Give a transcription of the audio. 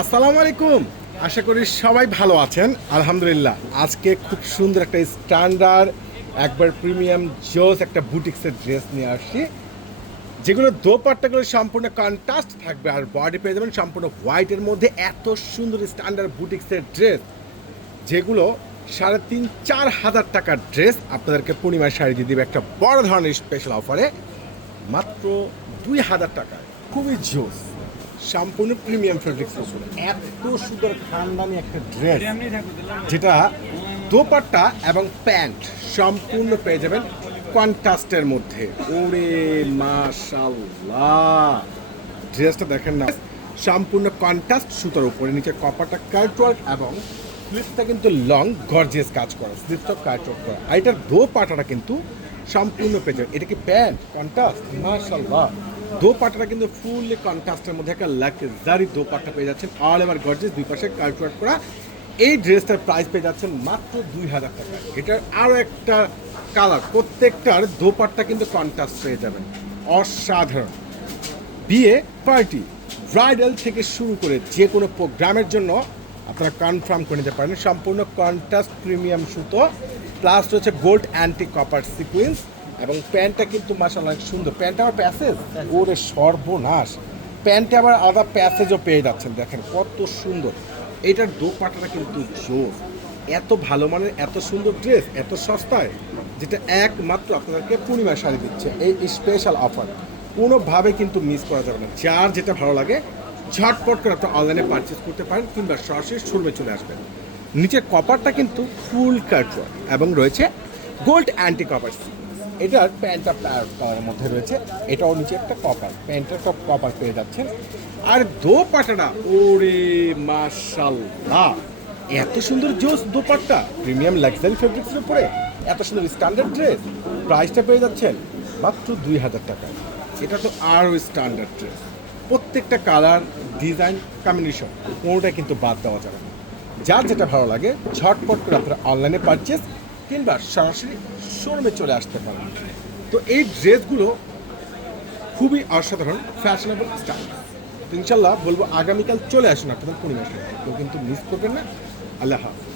আসসালামু আলাইকুম। আশা করি সবাই ভালো আছেন। আলহামদুলিল্লাহ, আজকে খুব সুন্দর একটা স্ট্যান্ডার্ড একবার প্রিমিয়াম জোস একটা বুটিক্সের ড্রেস নিয়ে আসছি। যেগুলো দোপাট্টাগুলো সম্পূর্ণ কন্ট্রাস্ট থাকবে আর বডি পেয়ে যাবেন সম্পূর্ণ হোয়াইটের মধ্যে এত সুন্দর স্ট্যান্ডার্ড বুটিক্সের ড্রেস যেগুলো সাড়ে তিন, চার হাজার টাকার ড্রেস আপনাদেরকে পূর্ণিমার শাড়ি দিয়ে দিবে একটা বড় ধরনের স্পেশাল অফারে মাত্র দুই হাজার টাকায়। খুবই জোস। সম্পূর্ণ প্রিমিয়াম ফেব্রিক্স উপরে। এত সুন্দর খানদানি একটা ড্রেস যেটা দোপাট্টা এবং প্যান্ট সম্পূর্ণ পেয়ে যাবেন কন্ট্রাস্টের মধ্যে। ওরে মাশাল্লাহ ড্রেসটা দেখেন না। সম্পূর্ণ কন্ট্রাস্ট সুতোর উপরে নিচে কপারটা কার্টওয়ার্ক এবং স্লিপটা কিন্তু লং গর্জিয়াস কাজ করা। স্লিপটা কার্টওয়ার্ক করা। আর এটার দো পাটাটা কিন্তু সম্পূর্ণ পেয়ে যাবে এটা কি প্যান্ট? কন্ট্রাস্ট? মাশাল্লাহ দো পাটাটা কিন্তু ফুললি কন্ট্রাস্টের মধ্যে একটা লাক্সারি দো পাটটা পেয়ে যাচ্ছেন। অল এভার গর্জিয়াস দুই পাশে কার্টওয়ার্ক করা। এই ড্রেসটার প্রাইস পেয়ে যাচ্ছেন মাত্র দুই হাজার টাকা। এটার আরও একটা কালার প্রত্যেকটার দোপাট্টা কিন্তু কন্ট্রাস্ট পেয়ে যাবেন। অসাধারণ। বিয়ে পার্টি ব্রাইডাল থেকে শুরু করে যে কোনো প্রোগ্রামের জন্য আপনারা কনফার্ম করে নিতে পারেন। সম্পূর্ণ কন্ট্রাস্ট প্রিমিয়াম সুতো প্লাস রয়েছে গোল্ড অ্যান্টি কপার সিকুয়েন্স এবং প্যান্টটা কিন্তু মাসাল অনেক সুন্দর। প্যান্টটা আবার প্যাসেজ? ওরে সর্বনাশ। প্যান্টে আবার আলাদা প্যাসেজও পেয়ে যাচ্ছেন, দেখেন কত সুন্দর। এটার দোপাটাটা কিন্তু জোর। এত ভালো মানের, এত সুন্দর ড্রেস, এত সস্তায়, যেটা একমাত্র আপনাদেরকে পূর্ণিমা শাড়ি দিচ্ছে এই স্পেশাল অফার কোনোভাবে কিন্তু মিস করা যাবে না। যার যেটা ভালো লাগে, ঝটপট করে আপনি অনলাইনে পারচেস করতে পারেন কিংবা সরাসরি শোরুমে চলে আসবেন। নিচের কপারটা কিন্তু ফুল কাটওয়ার এবং রয়েছে গোল্ড অ্যান্টি কপার এটার প্যান্টটা কালারের মধ্যে রয়েছে। এটাও নিচে একটা কপার প্যান্টের সব কপার পেয়ে যাচ্ছেন। আর দোপাটাটা ওরে মাশাল্লাহ! এত সুন্দর জোস দোপাট্টা। প্রিমিয়াম লাক্সারি ফেব্রিক্সের উপরে। এত সুন্দর স্ট্যান্ডার্ড ড্রেস প্রাইসটা পেয়ে যাচ্ছেন মাত্র দুই হাজার টাকা। এটা তো আরও স্ট্যান্ডার্ড ড্রেস প্রত্যেকটা কালার ডিজাইন কম্বিনেশন কোনোটা কিন্তু বাদ দেওয়া যাবে না। যার যেটা ভালো লাগে, ঝটপট করে আপনারা অনলাইনে পারচেস কিংবা সরাসরি শোরুমে চলে আসতে পারেন। তো এই ড্রেসগুলো খুবই অসাধারণ ফ্যাশনেবল স্টাইল। ইনশাল্লাহ বলব, আগামীকাল চলে আসুন আপনাদের পরিবেশে। কেউ কিন্তু মিস করবেন না। আল্লাহ হাফিজ।